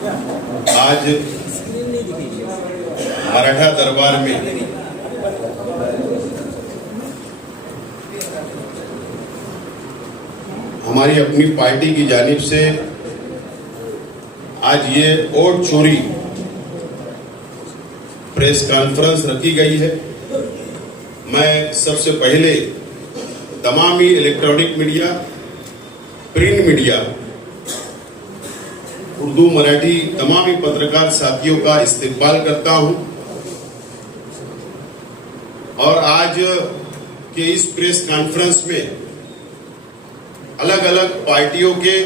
आज मराठा दरबार में हमारी अपनी पार्टी की जानिब से आज ये वोट चोरी प्रेस कॉन्फ्रेंस रखी गई है। मैं सबसे पहले तमाम ही electronic media, print media, Urdu Marathi तमाम ही पत्रकार साथियों का इस्तकबाल करता हूं और आज के इस प्रेस कॉन्फ्रेंस में अलग अलग पार्टियों के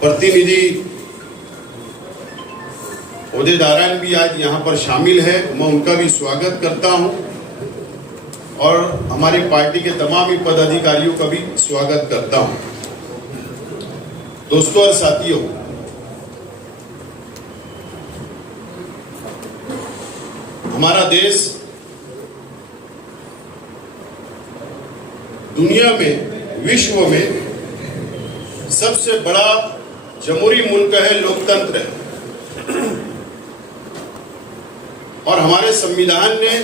प्रतिनिधि ओहदेदारान भी आज यहां पर शामिल है। मैं उनका भी स्वागत करता हूं और हमारी पार्टी के तमाम ही पदाधिकारियों का भी स्वागत करता हूं। दोस्तों और साथियों, हमारा देश दुनिया में, विश्व में सबसे बड़ा जमहूरी मुल्क है, लोकतंत्र है और हमारे संविधान ने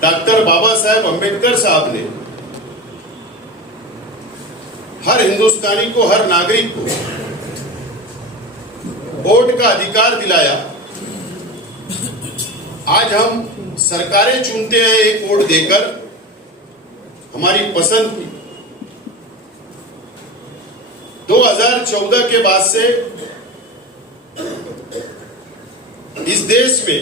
डॉक्टर बाबा साहेब अम्बेडकर साहब ने हर हिंदुस्तानी को, हर नागरिक को वोट का अधिकार दिलाया। आज हम सरकारें चुनते हैं एक वोट देकर, हमारी पसंद की। 2014 के बाद से इस देश में,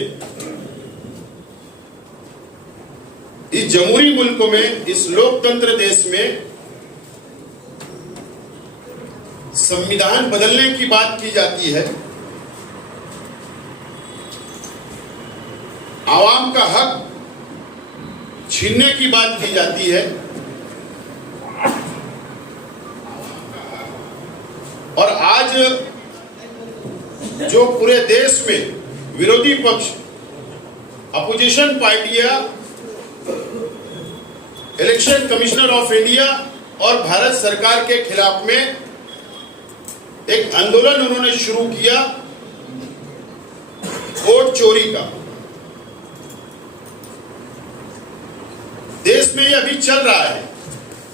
इस जमहूरी मुल्क में, इस लोकतंत्र देश में संविधान बदलने की बात की जाती है। आवाम का हक छीनने की बात की जाती है और आज जो पूरे देश में विरोधी पक्ष, अपोजिशन पार्टियां, इलेक्शन कमिश्नर ऑफ इंडिया और भारत सरकार के खिलाफ में एक आंदोलन उन्होंने शुरू किया वोट चोरी का। देश में ये अभी चल रहा है।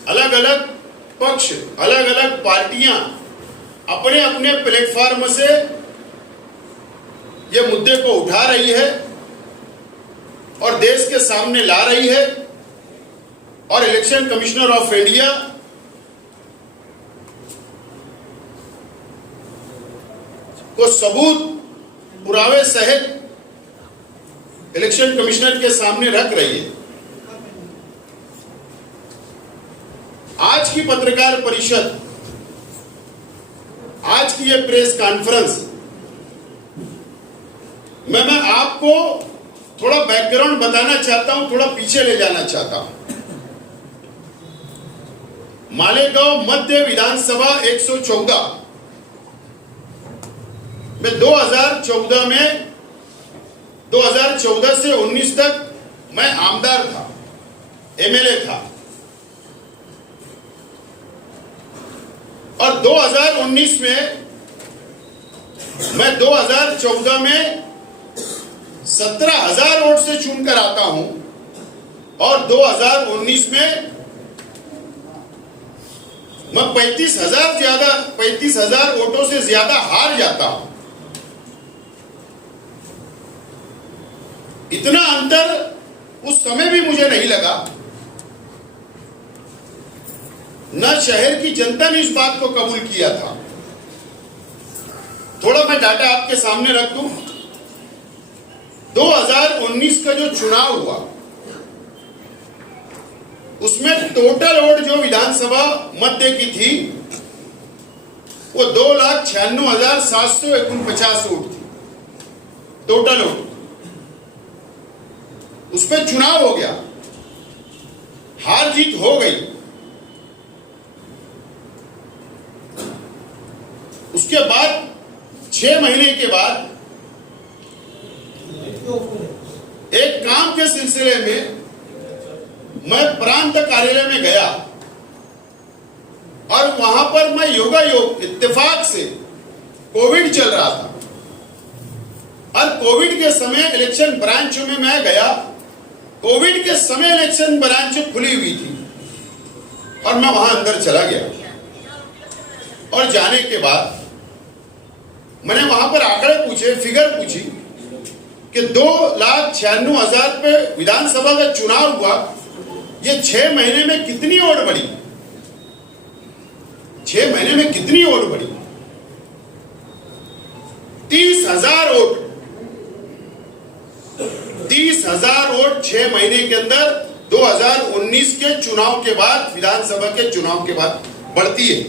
अलग अलग पक्ष, अलग अलग पार्टियां अपने अपने प्लेटफॉर्म से ये मुद्दे को उठा रही है और देश के सामने ला रही है और इलेक्शन कमिश्नर ऑफ इंडिया को सबूत, पुरावे सहित इलेक्शन कमिश्नर के सामने रख रही है। आज की पत्रकार परिषद, आज की ये प्रेस कॉन्फ्रेंस मैं आपको थोड़ा बैकग्राउंड बताना चाहता हूं, थोड़ा पीछे ले जाना चाहता हूं। मालेगांव मध्य विधानसभा 114 में 2014 से 19 तक मैं आमदार था, एमएलए था और 2019 में मैं 2014 में 17,000 वोट से चुनकर आता हूं और 2019 में मैं 35,000 वोटों से ज्यादा हार जाता हूं। इतना अंतर उस समय भी मुझे नहीं लगा। न शहर की जनता ने इस बात को कबूल किया था। थोड़ा मैं डाटा आपके सामने रख दूं। 2019 का जो चुनाव हुआ उसमें टोटल वोट जो विधानसभा मध्य की थी वो 2,96,749 वोट थी टोटल वोट। उस पर चुनाव हो गया, हार जीत हो गई। उसके बाद 6 महीने के बाद एक काम के सिलसिले में मैं प्रांत कार्यालय में गया और वहां पर मैं योगायोग इत्तेफाक से कोविड चल रहा था और कोविड के समय इलेक्शन ब्रांच में मैं गया। कोविड के समय इलेक्शन ब्रांच खुली हुई थी और मैं वहां अंदर चला गया और जाने के बाद मैंने वहां पर आंकड़े पूछे, फिगर पूछी कि 2,96,000 पे विधानसभा का चुनाव हुआ, ये 6 महीने में कितनी वोट बढ़ी? 6 महीने में कितनी वोट बढ़ी? 30,000 वोट। 30,000 वोट 6 महीने के अंदर 2019 के चुनाव के बाद, विधानसभा के चुनाव के बाद बढ़ती है।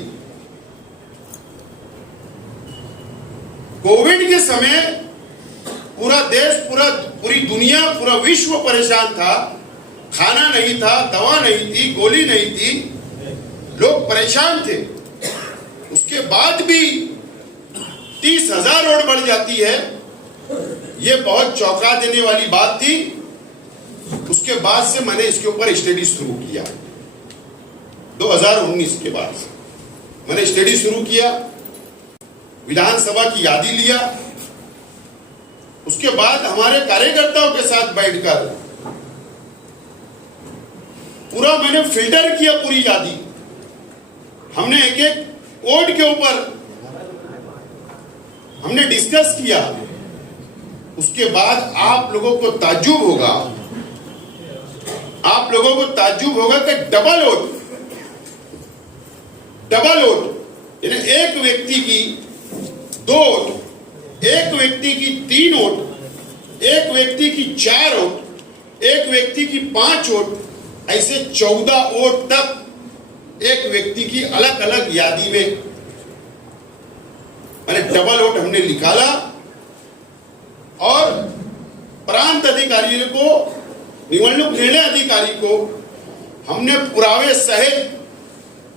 कोविड के समय पूरा देश, पूरी दुनिया, पूरा विश्व परेशान था। खाना नहीं था, दवा नहीं थी, गोली नहीं थी, लोग परेशान थे। उसके बाद भी 30,000 वोट बढ़ जाती है, ये बहुत चौंका देने वाली बात थी। उसके बाद से मैंने इसके ऊपर स्टडी शुरू किया। 2019 के बाद मैंने स्टडी शुरू किया, विधानसभा की यादी लिया। उसके बाद हमारे कार्यकर्ताओं के साथ बैठकर पूरा मैंने फिल्टर किया, पूरी यादी। हमने एक एक वोट के ऊपर हमने डिस्कस किया। उसके बाद आप लोगों को ताज्जुब होगा, आप लोगों को ताज्जुब होगा कि डबल वोट, यानी एक व्यक्ति की 2 वोट, एक व्यक्ति की 3 वोट, एक व्यक्ति की 4 वोट, एक व्यक्ति की 5 वोट, ऐसे 14 वोट तक एक व्यक्ति की अलग अलग यादी में मैंने डबल वोट हमने निकाला और प्रांत अधिकारी को, निवडणूक निर्णय अधिकारी को हमने पुरावे सहित,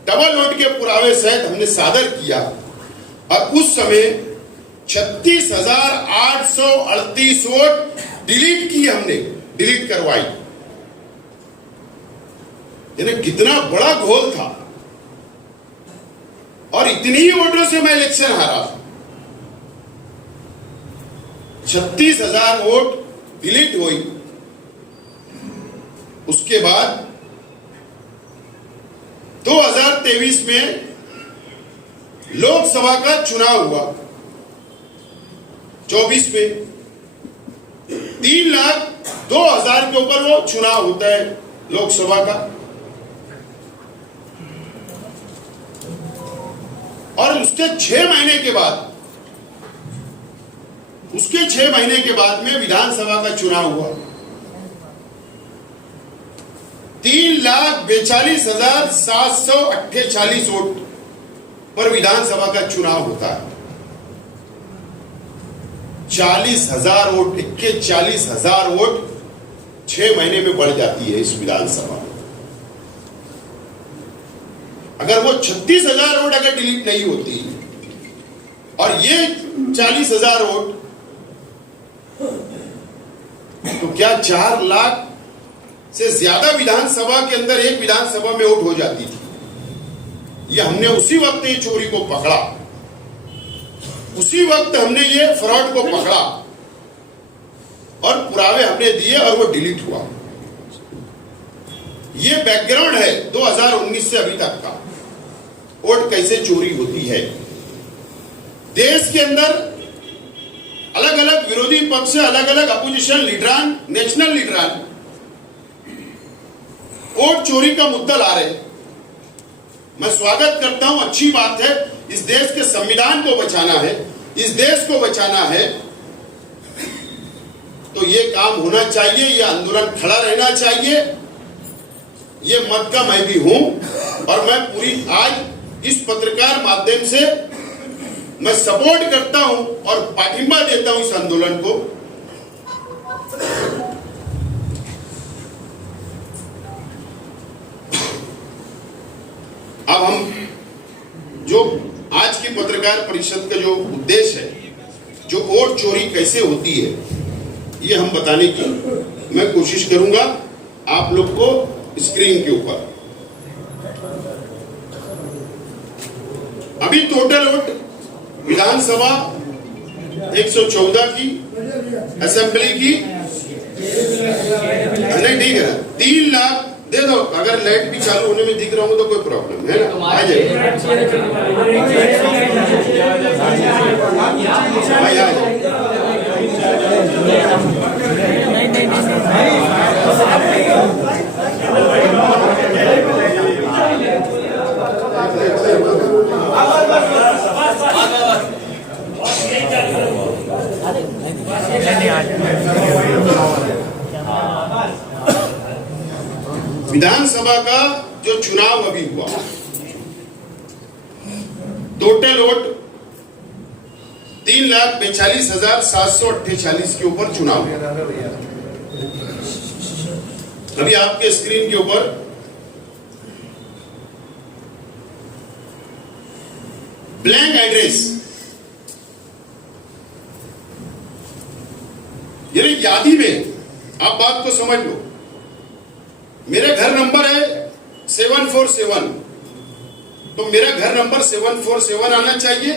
डबल वोट के पुरावे सहित हमने सादर किया और उस समय 36,838 वोट डिलीट की, हमने डिलीट करवाई। यानी कितना बड़ा घोल था और इतनी ही वोटों से मैं इलेक्शन हारा। 36,000 वोट डिलीट हुई। उसके बाद 2023 में लोकसभा का चुनाव हुआ। 24 में 3,02,000 के ऊपर वो चुनाव होता है लोकसभा का। और उसके 6 महीने के बाद, उसके 6 महीने के बाद में विधानसभा का चुनाव हुआ। 3,42,748 वोट पर विधानसभा का चुनाव होता है। 40,000 वोट, 40,000 वोट 6 महीने में बढ़ जाती है इस विधानसभा में। अगर वो 36,000 वोट अगर डिलीट नहीं होती और ये 40,000 वोट, तो क्या 4 लाख से ज्यादा विधानसभा के अंदर, एक विधानसभा में वोट हो जाती थी। ये हमने उसी वक्त ये चोरी को पकड़ा, उसी वक्त हमने ये फ्रॉड को पकड़ा और पुरावे हमने दिए और वो डिलीट हुआ। ये बैकग्राउंड है 2019 से अभी तक का, वोट कैसे चोरी होती है। देश के अंदर अलग अलग विरोधी पक्ष से, अलग अलग अपोजिशन लीडरान, नेशनल लीडरान वोट चोरी का मुद्दा ला रहे। मैं स्वागत करता हूं, अच्छी बात है। इस देश के संविधान को बचाना है, इस देश को बचाना है, तो ये काम होना चाहिए, ये आंदोलन खड़ा रहना चाहिए। ये मत का मैं भी हूं और मैं पूरी आज इस पत्रकार माध्यम से मैं सपोर्ट करता हूं और पाठिंबा देता हूं इस आंदोलन को। अब हम जो आज की पत्रकार परिषद का जो उद्देश्य है, जो वोट चोरी कैसे होती है, ये हम बताने की मैं कोशिश करूंगा आप लोग को स्क्रीन के ऊपर। अभी टोटल वोट विधानसभा 114 की, असेंबली की नहीं ठीक है, 3 लाख दे दो। अगर लाइट भी चालू होने में दिख रहा हूँ तो कोई प्रॉब्लम है ना, आ जाए भाई, आ जाए। विधानसभा का जो चुनाव अभी हुआ, टोटल वोट 3,42,748 के ऊपर चुनाव हुआ। अभी आपके स्क्रीन के ऊपर ब्लैंक एड्रेस, यानी यादी में आप बात को समझ लो। मेरा घर नंबर है 747, तो मेरा घर नंबर 747 आना चाहिए,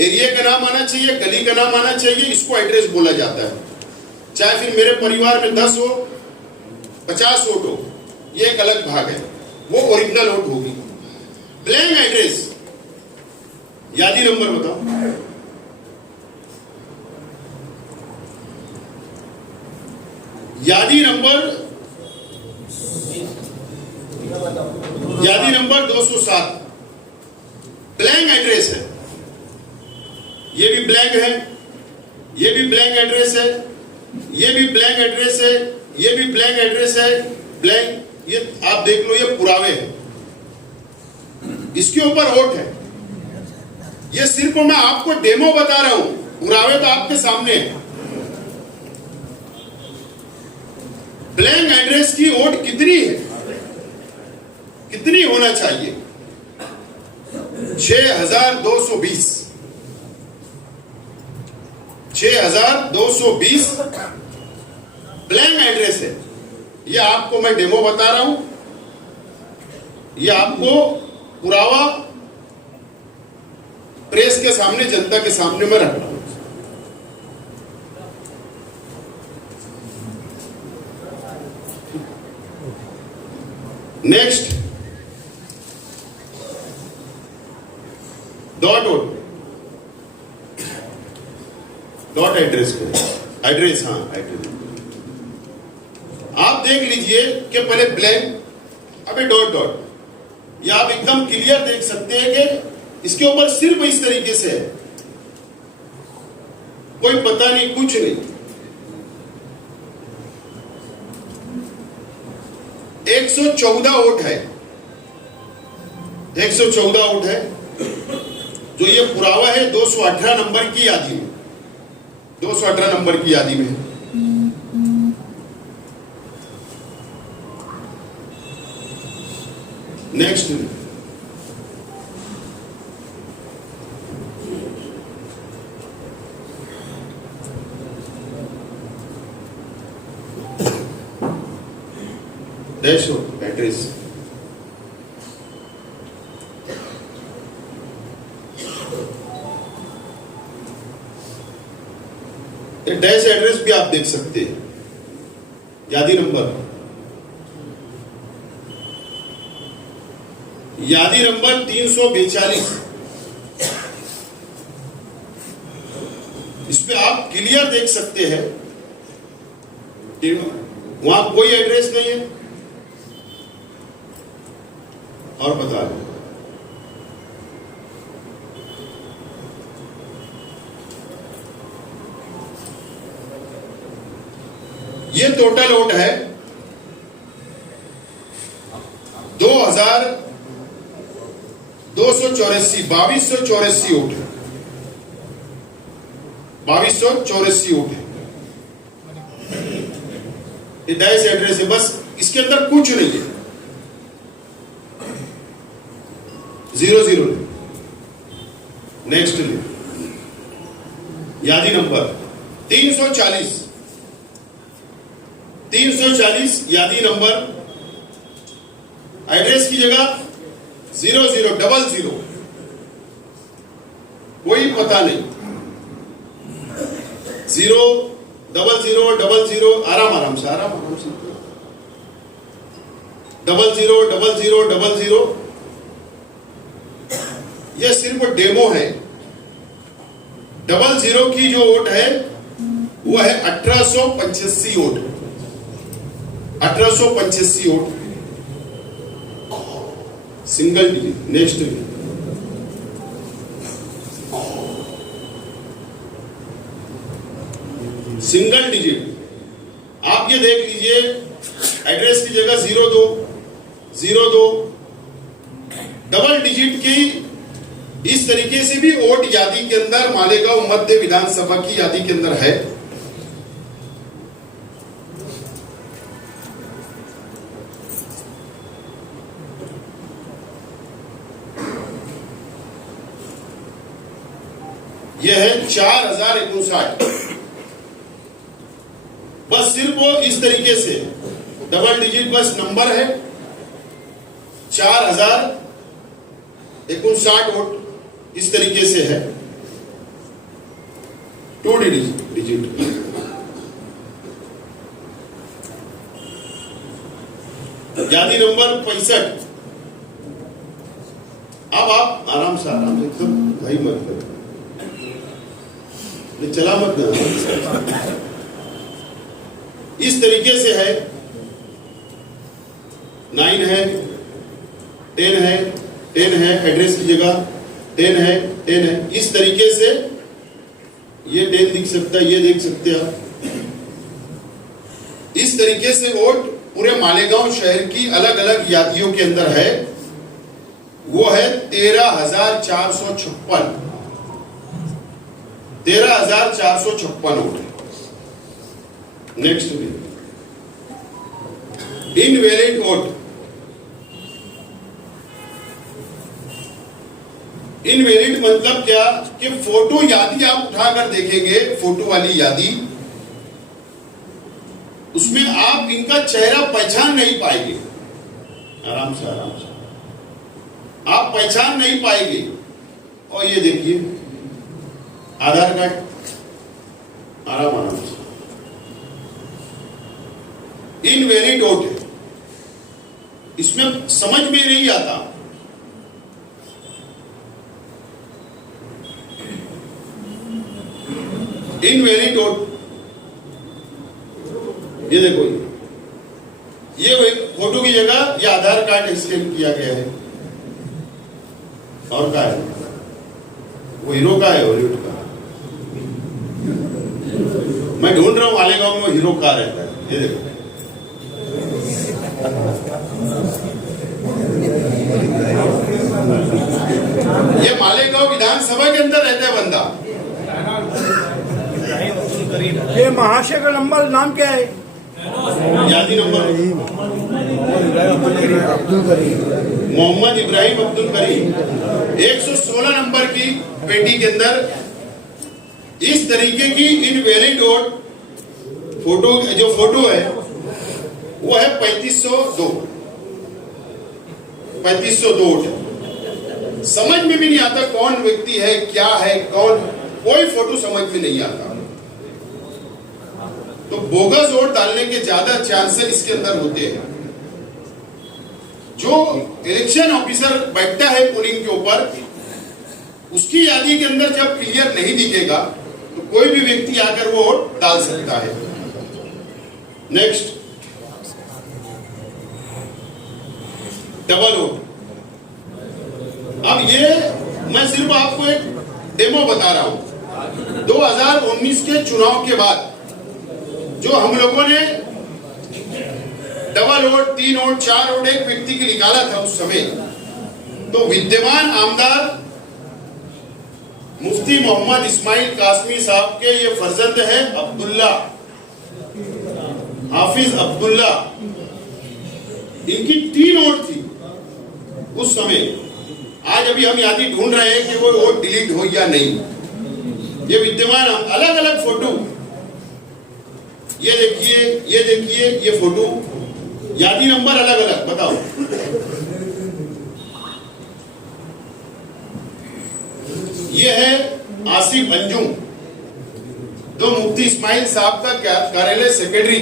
एरिया का नाम आना चाहिए, गली का नाम आना चाहिए, इसको एड्रेस बोला जाता है। चाहे फिर मेरे परिवार में 10 हो 50 वोट हो, ये एक अलग भाग है, वो ओरिजिनल वोट होगी। ब्लैंक एड्रेस, यादी नंबर बताओ। यादी नंबर 207 ब्लैंक एड्रेस है। ये भी ब्लैंक है, ये भी ब्लैंक एड्रेस है, ये भी ब्लैंक एड्रेस है, ये भी ब्लैंक एड्रेस है, ब्लैंक। ये आप देख लो, ये पुरावे हैं, इसके ऊपर वोट है। ये सिर्फ मैं आपको डेमो बता रहा हूं, पुरावे तो आपके सामने है। ब्लैंक एड्रेस की वोट कितनी है, कितनी होना चाहिए? 6,220 6,220 ब्लैंक एड्रेस है। ये आपको मैं डेमो बता रहा हूं, ये आपको पुरावा प्रेस के सामने, जनता के सामने में रख रहा हूं। नेक्स्ट, डॉट एड्रेस पे, एड्रेस, हाँ एड्रेस आप देख लीजिए कि पहले ब्लैंक, अबे डॉट, ये आप एकदम क्लियर देख सकते हैं कि इसके ऊपर सिर्फ इस तरीके से है, कोई पता नहीं, कुछ नहीं। 114 वोट है, 114 वोट है। जो ये पुरावा है 218 नंबर की यादी में, 218 नंबर की यादी में। Next, dash address, dash address भी आप देख सकते हैं। यादी नंबर, यादी नंबर 342, इस पे आप क्लियर देख सकते हैं कि वहां कोई एड्रेस नहीं है। और बता दो, ये टोटल वोट है 2,284, 2284 वोट है, 2284 वोट है। ये डैश एड्रेस है, बस इसके अंदर कुछ नहीं है, 00। नेक्स्ट, यादी नंबर 340, यादी नंबर, एड्रेस की जगह 0000, पता नहीं। 0 0 0 0 0 आराम से 0 0 0 0 0 0। ये सिर्फ डेमो है। 00 की जो वोट है वो है 1885 vote, 1885 vote single digit. Next single digit आप ये देख लीजिए, एड्रेस की जगह 02 02 डबल डिजिट की इस तरीके से भी वोट यादी के अंदर मालेगांव मध्य विधानसभा की यादी के अंदर है। यह है 4059। बस सिर्फ वो इस तरीके से डबल डिजिट बस नंबर है। 4059 वोट इस तरीके से है। 2 डिजिट। यादी नंबर 65। अब आप आराम से एकदम भाई मत करो, चला मत ना। इस तरीके से है। 9 है, 10 है, 10 है, एड्रेस की जगह 10 है, 10 है। इस तरीके से ये 10 दिख सकता है, ये देख सकते हैं आप। इस तरीके से वोट पूरे मालेगांव शहर की अलग अलग यादियों के अंदर है। वो है 13,456। 13,456 vote. Next invalid vote. Invalid मतलब क्या कि फोटो यादी आप उठाकर देखेंगे, फोटो वाली यादी, उसमें आप इनका चेहरा पहचान नहीं पाएंगे। आराम से आप पहचान नहीं पाएंगे। और ये देखिए आधार कार्ड, आराम से इनवैलिड वोट है। इसमें समझ में नहीं आता। इनवैलिड वोट, ये देखो, ये फोटो की जगह ये आधार कार्ड स्कैन किया गया है। और का है वो हीरो का है, हॉलीवुड का। मैं ढूंढ रहा हूं मालेगांव में हीरो का रहता है। ये देखो, ये मालेगांव विधानसभा के अंदर रहता है बंदा। ये महाशय का नंबर नाम क्या है? यादी नंबर मोहम्मद इब्राहिम अब्दुल करीम। 116 नंबर की पेटी के अंदर इस तरीके की इनवैलिड वोट फोटो, जो फोटो है वो है 3502 वोट। समझ में भी नहीं आता कौन व्यक्ति है, क्या है, कौन, कोई फोटो समझ में नहीं आता। तो बोगस वोट डालने के ज्यादा चांसेस इसके अंदर होते हैं। जो इलेक्शन ऑफिसर बैठता है पोलिंग के ऊपर, उसकी यादी के अंदर जब क्लियर नहीं दिखेगा तो कोई भी व्यक्ति आकर वो वोट डाल सकता है। Next double vote. अब ये मैं सिर्फ आपको एक डेमो बता रहा हूं। 2019 के चुनाव के बाद जो हम लोगों ने डबल वोट, 3 वोट, 4 वोट एक व्यक्ति के निकाला था उस समय, तो विद्यमान आमदार मुफ्ती मोहम्मद इस्माइल कासमी साहब के ये फर्जंद है अब्दुल्ला, हाफिज अब्दुल्ला, इनकी 3 वोट थी उस समय। आज अभी हम यादी ढूंढ रहे हैं कि वो वोट डिलीट हो या नहीं। ये विद्यमान अलग अलग फोटो, ये देखिए, ये देखिए, ये फोटो, यादी नंबर अलग अलग। बताओ, ये है आसिफ अंजुम, जो मुफ्ती इस्माइल साहब का कार्यालय सेक्रेटरी,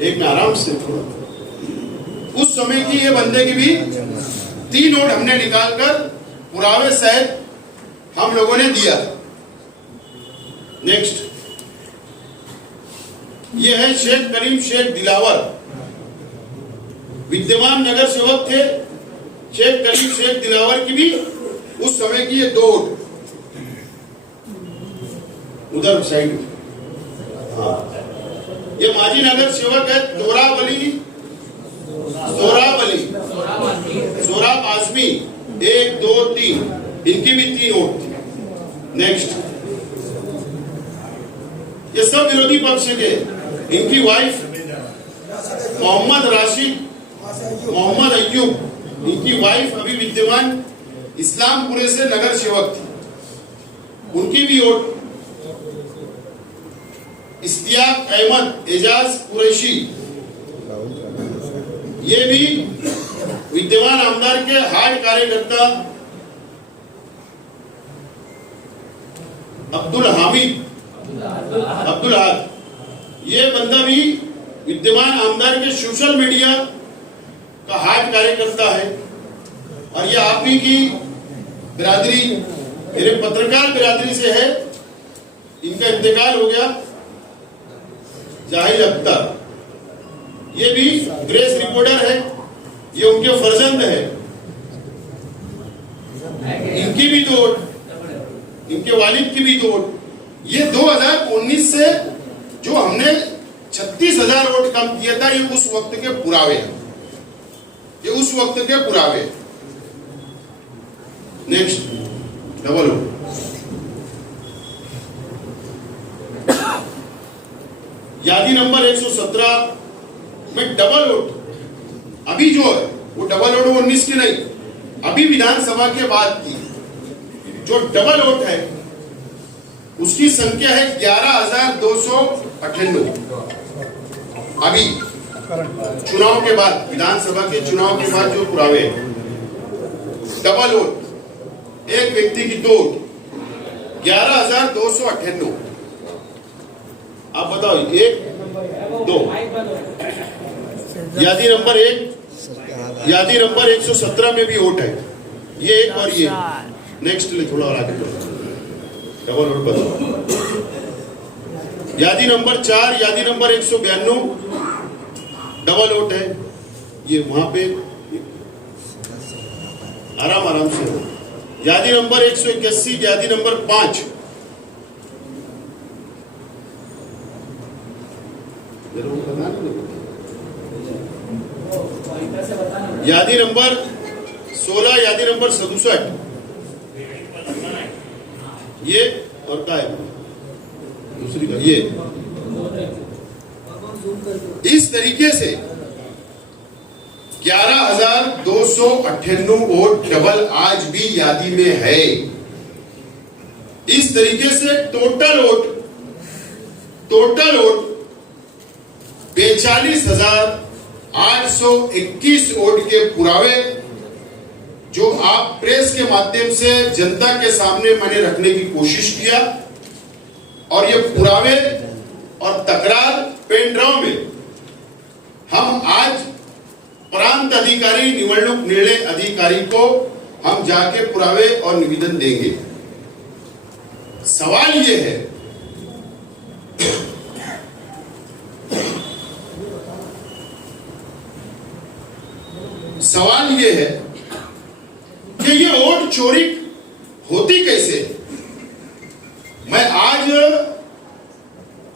एक में आराम से उस समय की ये बंदे की भी 3 नोट हमने निकालकर पुरावे सहित हम लोगों ने दिया। नेक्स्ट, ये है शेख करीम शेख दिलावर, विद्यमान नगर सेवक थे। शेख करीम शेख दिलावर की भी उस समय की ये 2 वोट उधर साइड। हाँ, ये माजी नगर सेवक है सोराब आजमी, 1 2 3, इनकी भी 3 वोट थी। नेक्स्ट, ये सब विरोधी पक्ष के, इनकी वाइफ मोहम्मद राशिद, मोहम्मद अय्यूब, इनकी वाइफ अभी विद्यमान इस्लामपुरे से नगर सेवक थी, उनकी भी वोट। इस्तियाक अहमद एजाज कुरैशी, ये भी विद्यमान आमदार के हार्ड कार्यकर्ता। अब्दुल हाद, ये बंदा भी विद्यमान आमदार के सोशल मीडिया का हार्ड कार्यकर्ता है। और ये आप ही की बिरादरी, मेरे पत्रकार बिरादरी से है, इनका इंतकाल हो गया, जाहिद अख्तर, ये भी ग्रेस रिपोर्टर है, ये उनके फर्जंद है, इनकी भी 2 वोट, इनके वालिद की भी 2 वोट। ये 2019 से जो हमने 36,000 वोट कम किया था, ये उस वक्त के पुरावे हैं, ये उस वक्त के पुरावे। Next, double vote. यादी नंबर 117 में डबल वोट अभी जो है वो डबल वोट 19 की नहीं, अभी विधानसभा के बाद की जो डबल वोट है उसकी संख्या है 11,298। अभी चुनाव के बाद, विधानसभा के चुनाव के बाद जो पुरावे डबल वोट, एक व्यक्ति की 2 वोट, 11,298। आप बताओ, 1 2, यादी नंबर 1, यादी नंबर 117 में भी वोट है, ये एक और ये। नेक्स्ट ले, थोड़ा और आगे डबल वोट बताओ। यादी नंबर 4, यादी नंबर 192 डबल वोट है, ये वहां पे आराम से। यादी नंबर 181, यादी नंबर 5, यादी नंबर 16, यादी नंबर 67, ये और क्या है दूसरी का, ये इस तरीके से 11,298 वोट डबल आज भी यादी में है। इस तरीके से टोटल वोट 42,821 वोट के पुरावे जो आप प्रेस के माध्यम से जनता के सामने मैंने रखने की कोशिश किया, और ये पुरावे और तकरार पेन ड्राइव में हम आज प्रांत अधिकारी, निवडणूक निर्णय अधिकारी को हम जाके पुरावे और निवेदन देंगे। सवाल ये है कि ये वोट चोरी होती कैसे। मैं आज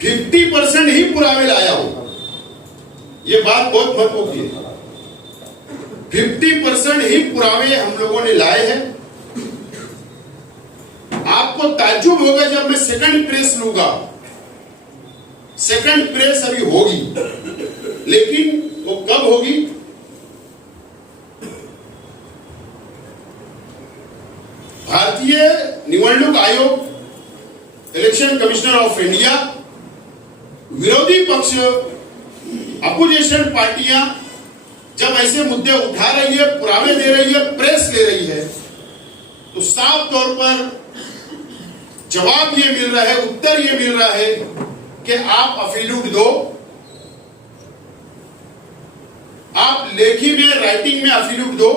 50% ही पुरावे लाया हूं, ये बात बहुत महत्वपूर्ण है। 50% ही पुरावे हम लोगों ने लाए हैं। आपको ताज्जुब होगा जब मैं सेकंड प्रेस लूंगा। सेकंड प्रेस अभी होगी, लेकिन वो कब होगी? भारतीय निवडणूक आयोग, इलेक्शन कमिश्नर ऑफ इंडिया, विरोधी पक्ष, अपोजिशन पार्टियां जब ऐसे मुद्दे उठा रही है, पुरावे दे रही है, प्रेस ले रही है, तो साफ तौर पर जवाब ये मिल रहा है, उत्तर ये मिल रहा है कि आप अफिडेविट दो, आप लेखी में, राइटिंग में अफिडेविट दो,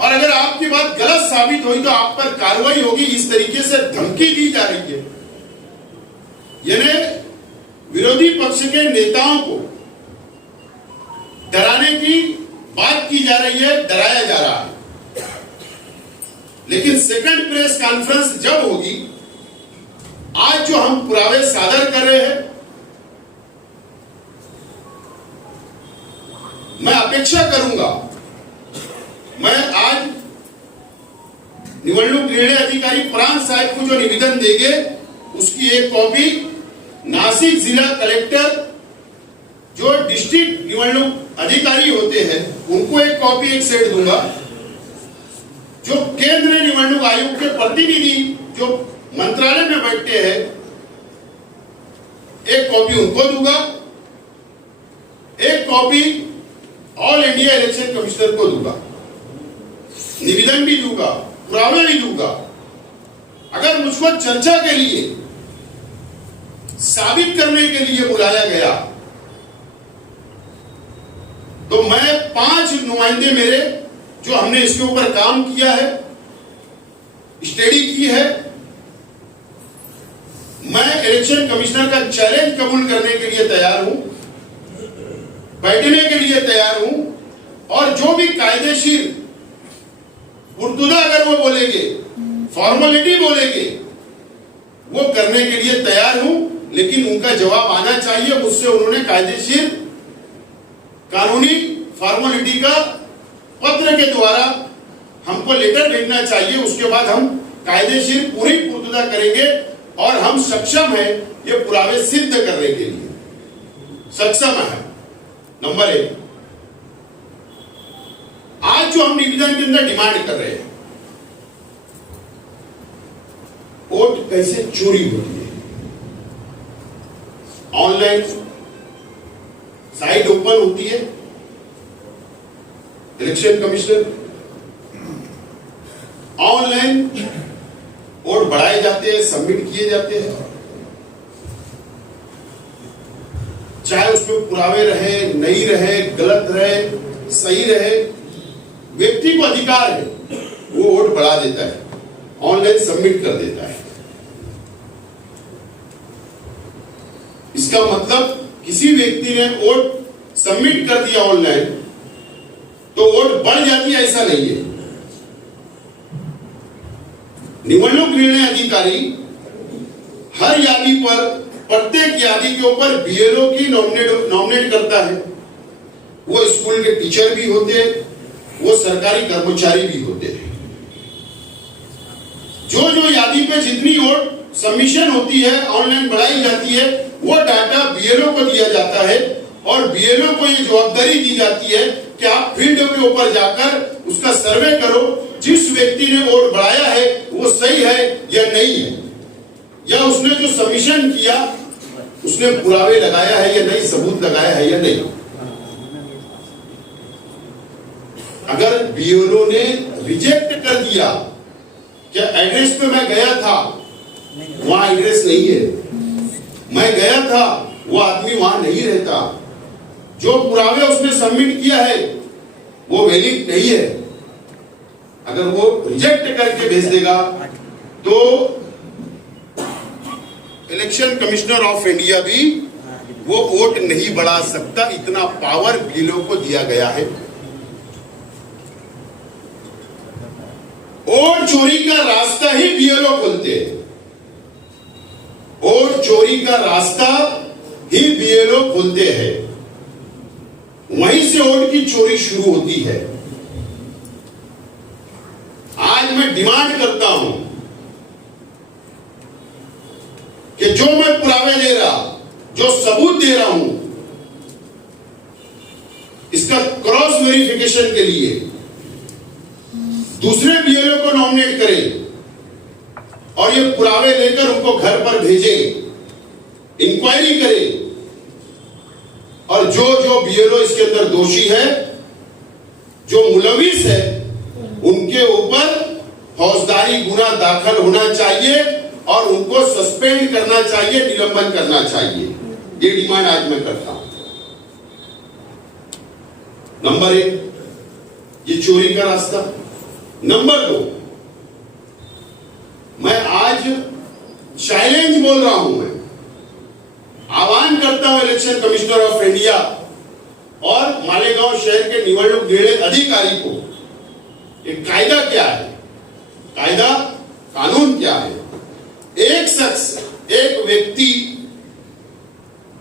और अगर आपकी बात गलत साबित हुई तो आप पर कार्रवाई होगी। इस तरीके से धमकी दी जा रही है, यानी विरोधी पक्ष के नेताओं को डराने की बात की जा रही है, डराया जा रहा है। लेकिन सेकंड प्रेस कॉन्फ्रेंस जब होगी, आज जो हम पुरावे सादर कर रहे हैं, मैं अपेक्षा करूंगा, मैं आज निवडणूक निर्णय अधिकारी प्रांत साहब को जो निवेदन देंगे उसकी एक कॉपी नासिक जिला कलेक्टर, जो डिस्ट्रिक्ट निवडणूक अधिकारी होते हैं, उनको एक कॉपी, एक सेट दूंगा। जो केंद्रीय निवडणूक आयोग के प्रतिनिधि जो मंत्रालय में बैठते हैं, एक कॉपी उनको दूंगा, एक copy all India election commissioner को दूंगा, निवेदन भी दूंगा, पुरावे भी दूंगा। अगर मुझको चर्चा के लिए, साबित करने के लिए बुलाया गया तो मैं 5 नुमाइंदे मेरे, जो हमने इसके ऊपर काम किया है, स्टडी की है, मैं इलेक्शन कमिश्नर का चैलेंज कबूल करने के लिए तैयार हूं, बैठने के लिए तैयार हूं, और जो भी कायदेशीर पुर्तुदा अगर वो बोलेंगे, फॉर्मेलिटी बोलेंगे, वो करने के लिए तैयार हूं। लेकिन उनका जवाब आना चाहिए, मुझसे उन्होंने कायदेशीर कानूनी फॉर्मेलिटी का पत्र के द्वारा हमको लेटर भेजना चाहिए। उसके बाद हम कायदेशीर पूरी पुर्तुदा करेंगे और हम सक्षम हैं ये पुरावे सिद्ध करने के लिए सक्षम है। नंबर 1, आज जो हम निवेदन के अंदर डिमांड कर रहे हैं, वोट कैसे चोरी होती है। ऑनलाइन साइट ओपन होती है, इलेक्शन कमिश्नर ऑनलाइन वोट बढ़ाए जाते हैं, सबमिट किए जाते हैं, चाहे उसमें पुरावे रहे, नहीं रहे, गलत रहे, सही रहे, व्यक्ति को अधिकार है, वो वोट बढ़ा देता है, ऑनलाइन सबमिट कर देता है। इसका मतलब किसी व्यक्ति ने वोट सबमिट कर दिया ऑनलाइन तो वोट बढ़ जाती है, ऐसा नहीं है। निवडणूक निर्णय अधिकारी हर यादी पर, प्रत्येक यादी के ऊपर बीएलओ की नॉमिनेट करता है। वो स्कूल के टीचर भी होते हैं, वो सरकारी कर्मचारी भी होते हैं। जो जो यादी पे जितनी वोट सबमिशन होती है, ऑनलाइन बढ़ाई जाती है, वो डाटा बीएलओ को दिया जाता है और बीएलओ को ये जवाबदारी दी जाती है कि आप फील्ड के ऊपर जाकर उसका सर्वे करो, जिस व्यक्ति ने वोट बढ़ाया है वो सही है या नहीं है, या उसने जो सबमिशन किया उसने पुरावे लगाया है या नहीं, सबूत लगाया है या नहीं। अगर बीएलओ ने रिजेक्ट कर दिया कि एड्रेस पे मैं गया था, वहां एड्रेस नहीं है, मैं गया था, वो आदमी वहां नहीं रहता, जो पुरावे उसने सबमिट किया है वो वैलिड नहीं है, अगर वो रिजेक्ट करके भेज देगा तो इलेक्शन कमिश्नर ऑफ इंडिया भी वो वोट नहीं बढ़ा सकता। इतना पावर बीएलओ को दिया गया है। वोट चोरी का रास्ता ही बीएलओ खोलते हैं, वोट चोरी का रास्ता ही बीएलओ खोलते हैं, वहीं से वोट की चोरी शुरू होती है। आज मैं डिमांड करता हूं कि जो मैं पुरावे दे रहा, जो सबूत दे रहा हूं, इसका क्रॉस वेरिफिकेशन के लिए दूसरे बीएलओ को नॉमिनेट करें और ये पुरावे लेकर उनको घर पर भेजें, इंक्वायरी करें, और जो जो बीएलओ इसके अंदर दोषी है, जो मुलविस है, उनके ऊपर फौजदारी गुना दाखिल होना चाहिए और उनको सस्पेंड करना चाहिए, निलंबन करना चाहिए। ये डिमांड आज मैं करता हूं। नंबर 1, ये चोरी का रास्ता। नंबर 2, मैं आज चैलेंज बोल रहा हूं, मैं आह्वान करता हूं इलेक्शन कमिश्नर ऑफ इंडिया और मालेगांव शहर के निवडणूक निर्णय अधिकारी को, ये कायदा क्या है, कायदा कानून क्या है। एक शख्स, एक व्यक्ति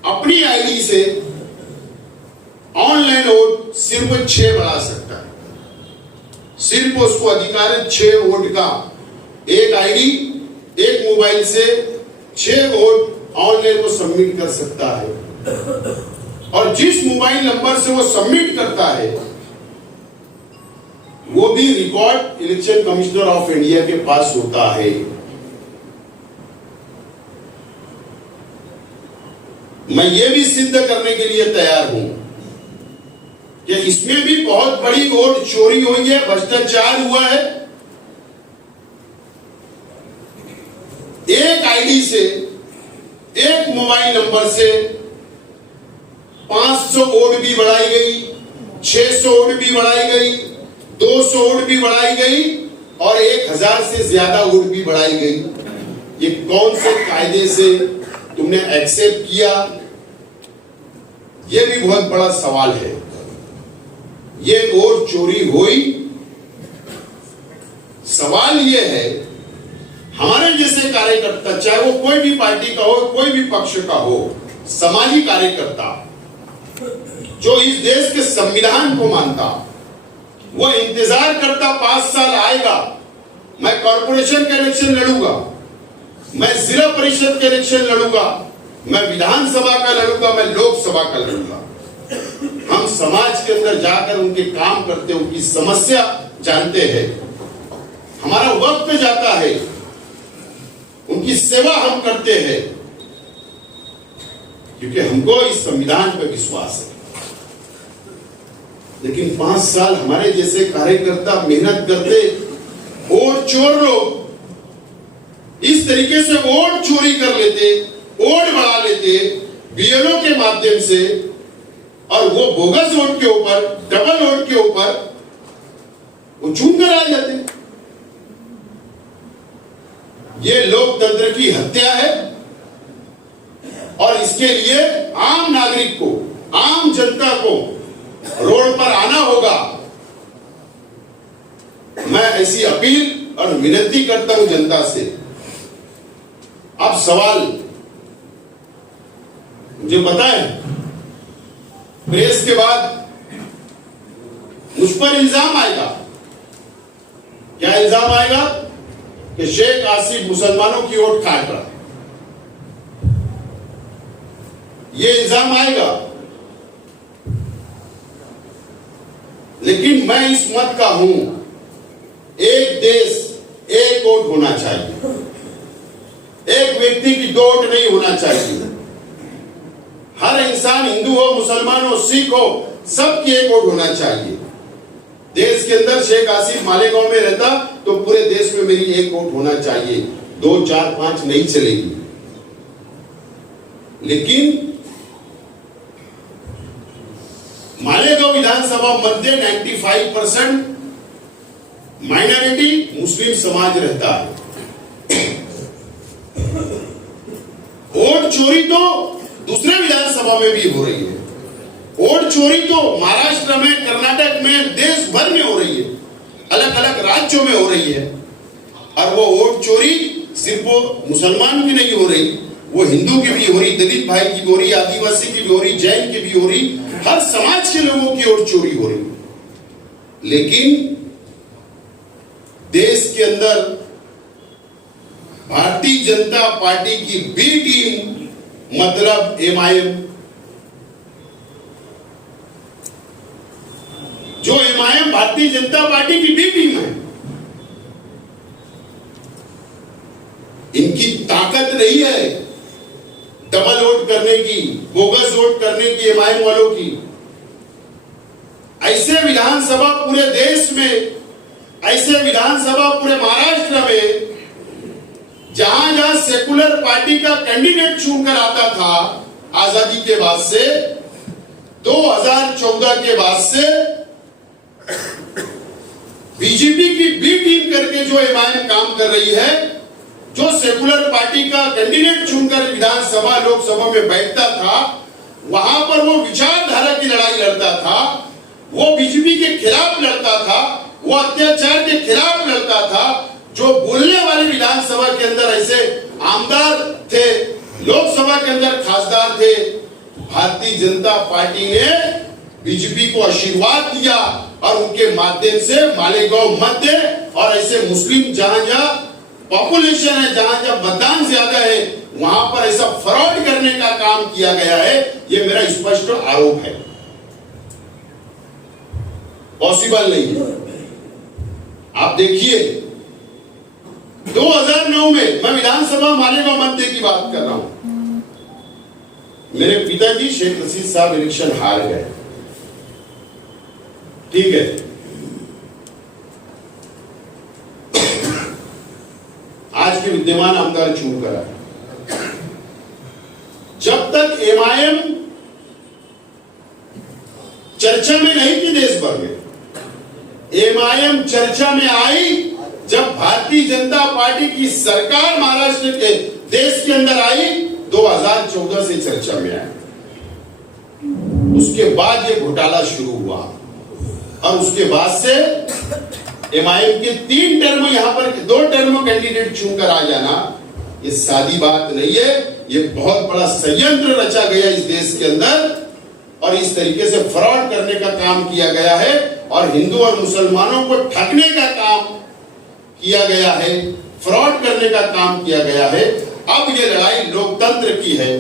अपनी आईडी से ऑनलाइन वोट सिर्फ 6 बढ़ा सकता है। सिर्फ उसको अधिकार है 6 वोट का। एक आईडी, एक मोबाइल से 6 वोट ऑनलाइन वो सबमिट कर सकता है और जिस मोबाइल नंबर से वो सबमिट करता है वो भी record election commissioner of India के पास होता है। मैं ये भी सिद्ध करने के लिए तैयार हूं कि इसमें भी बहुत बड़ी वोट चोरी हुई है, भ्रष्टाचार हुआ है। एक आईडी से, एक मोबाइल नंबर से 500 वोट भी बढ़ाई गई, 600 वोट भी बढ़ाई गई, 200 वोट भी बढ़ाई गई और 1000 से ज्यादा वोट भी बढ़ाई गई। ये कौन से कायदे से तुमने एक्सेप्ट किया, ये भी बहुत बड़ा सवाल है। ये वोट चोरी हुई। सवाल ये है, हमारे जैसे कार्यकर्ता, चाहे वो कोई भी पार्टी का हो, कोई भी पक्ष का हो, समाजी कार्यकर्ता जो इस देश के संविधान को मानता, वो इंतजार करता 5 साल आएगा, मैं कॉर्पोरेशन के इलेक्शन लड़ूंगा, मैं जिला परिषद के इलेक्शन लड़ूंगा, मैं विधानसभा का लड़ूंगा, मैं लोकसभा का लड़ूंगा। हम समाज के अंदर जाकर उनके काम करते, उनकी समस्या जानते हैं, हमारा वक्त जाता है, उनकी सेवा हम करते हैं क्योंकि हमको इस संविधान पर विश्वास है। लेकिन 5 साल हमारे जैसे कार्यकर्ता मेहनत करते, वोट चोर लोग इस तरीके से वोट चोरी कर लेते, वोट बढ़ा लेते बीएलओ के माध्यम से, और वो बोगस वोट के ऊपर, डबल वोट के ऊपर वो चून कर आ जाते। ये लोकतंत्र की हत्या है और इसके लिए आम नागरिक को, आम जनता को रोड पर आना होगा। मैं ऐसी अपील और विनती करता हूं जनता से। अब सवाल मुझे पता है, प्रेस के बाद मुझ पर इल्जाम आएगा। क्या इल्जाम आएगा? कि शेख आसिफ मुसलमानों की वोट काट रहा, ये इल्जाम आएगा। लेकिन मैं इस मत का हूं, एक देश एक वोट होना चाहिए, एक व्यक्ति की 2 वोट नहीं होना चाहिए। हर इंसान, हिंदू हो, मुसलमान हो, सिख हो, सबकी एक वोट होना चाहिए। देश के अंदर शेख आसिफ मालेगांव में रहता तो पूरे देश में मेरी एक वोट होना चाहिए, 2, 4, 5 नहीं चलेगी। लेकिन मालेगांव विधानसभा मध्य 95% माइनॉरिटी मुस्लिम समाज रहता है। वोट चोरी तो दूसरे विधानसभा में भी हो रही है। वोट चोरी तो महाराष्ट्र में, कर्नाटक में, देश भर में हो रही है, अलग अलग राज्यों में हो रही है। और वो वोट चोरी सिर्फ वो मुसलमान की नहीं हो रही, वो हिंदू की भी हो रही, दलित भाई की भी हो रही, आदिवासी की भी हो रही, जैन की भी हो रही, हर समाज के लोगों की वोट चोरी हो रही। लेकिन देश के अंदर भारतीय जनता पार्टी की बी टीम, मतलब एमआईएम, जो एमआईएम भारतीय जनता पार्टी की बी टीम है, इनकी ताकत नहीं है डबल वोट करने की, बोगस वोट करने की एमआईएम वालों की। ऐसे विधानसभा पूरे देश में ऐसे विधानसभा पूरे महाराष्ट्र में जहां जहां सेकुलर पार्टी का कैंडिडेट चुनकर आता था आजादी के बाद से, 2014 के बाद से बीजेपी की बी टीम करके जो एमआईएम काम कर रही है, जो सेकुलर पार्टी का कैंडिडेट चुनकर विधानसभा लोकसभा में बैठता था, वहां पर वो विचारधारा की लड़ाई लड़ता था, वो बीजेपी के खिलाफ लड़ता था, वो अत्याचार के खिलाफ लड़ता था। जो बोलने वाले विधानसभा के अंदर ऐसे आमदार थे, लोकसभा के अंदर खासदार थे, भारतीय जनता पार्टी ने बीजेपी को आशीर्वाद दिया और उनके माध्यम से मालेगांव मध्य और ऐसे मुस्लिम जहां जहां पॉपुलेशन है, जहां जहां मतदान ज्यादा है, वहां पर ऐसा फ्रॉड करने का काम किया गया है। ये मेरा स्पष्ट आरोप है, पॉसिबल नहीं है। आप देखिए 2009 में मैं विधानसभा मालेगांव मध्य की बात कर रहा हूं, मेरे पिताजी शेख रशीद साहब इलेक्शन हार गए, ठीक है। आज के विद्यमान आमदार चुनकर आए। जब तक एमआईएम चर्चा में नहीं थी देश भर में, एमआईएम चर्चा में आई जब भारतीय जनता पार्टी की सरकार महाराष्ट्र के देश के अंदर आई, 2014 से चर्चा में आई। उसके बाद ये घोटाला शुरू हुआ और उसके बाद से एमआईएम के 3 टर्म यहां पर 2 टर्म कैंडिडेट चुनकर आ जाना, ये सादी बात नहीं है। ये बहुत बड़ा संयंत्र रचा गया इस देश के अंदर और इस तरीके से फ्रॉड करने का काम किया गया है और हिंदू और मुसलमानों को ठगने का काम किया गया है, फ्रॉड करने का काम किया गया है। अब ये लड़ाई लोकतंत्र की है,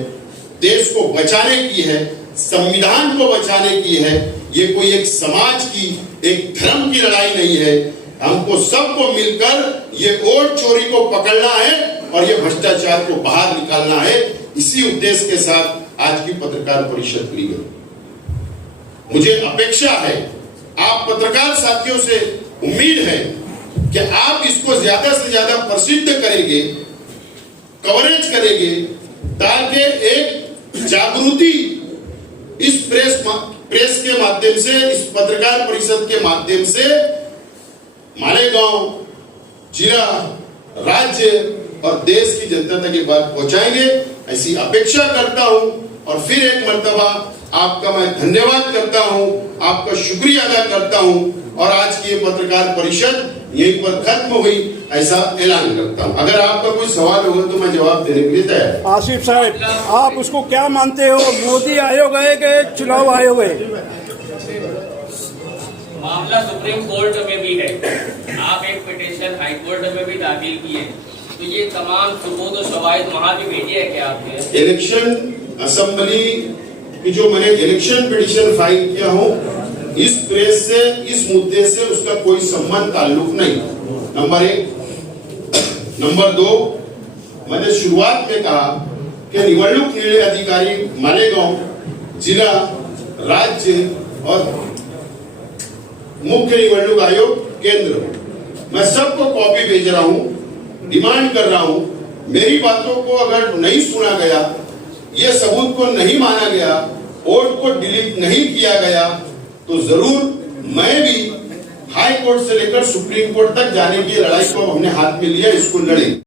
देश को बचाने की है, संविधान को बचाने की है। ये कोई एक समाज की, एक धर्म की लड़ाई नहीं है। हमको सबको मिलकर ये वोट चोरी को पकड़ना है और ये भ्रष्टाचार को बाहर निकालना है। इसी उद्देश्य के साथ आज की पत्रकार परिषद की गई। मुझे अपेक्षा है, आप पत्रकार साथियों से उम्मीद है कि आप इसको ज्यादा से ज्यादा प्रसिद्ध करेंगे, कवरेज करेंगे, ताकि एक जागृति इस प्रेस के माध्यम से, इस पत्रकार परिषद के माध्यम से मालेगांव जिला, राज्य और देश की जनता तक ये बात पहुंचाएंगे, ऐसी अपेक्षा करता हूं। और फिर एक मर्तबा आपका मैं धन्यवाद करता हूं, आपका शुक्रिया अदा करता हूं और आज की ये पत्रकार परिषद यहीं पर खत्म हुई ऐसा ऐलान करता हूं। अगर आपका कोई सवाल होगा तो मैं जवाब देने के लिए तैयार। आसिफ साहब, आप उसको क्या मानते हो, मोदी आयोग है कि चुनाव आयोग है? मामला सुप्रीम कोर्ट में भी है, आप एक पिटीशन हाई कोर्ट में भी दाखिल किए, तो ये तमाम सबूत और शवाहिद वहां भी भेजी है क्या आपने? इलेक्शन असेंबली की जो मैंने इलेक्शन पिटीशन फाइल किया हूं, इस प्रेस से, इस मुद्दे से उसका कोई संबंध ताल्लुक नहीं। नंबर 1। नंबर 2, मैंने शुरुआत में कहा कि निवडणूक निर्णय अधिकारी मालेगांव जिला, राज्य और मुख्य निवडणूक आयोग केंद्र, मैं सबको कॉपी भेज रहा हूं, डिमांड कर रहा हूं। मेरी बातों को अगर नहीं सुना गया, ये सबूत को नहीं माना गया, वोट को डिलीट नहीं किया गया, तो जरूर मैं भी हाई कोर्ट से लेकर सुप्रीम कोर्ट तक जाने की लड़ाई को हमने हाथ में लिया, इसको लड़े।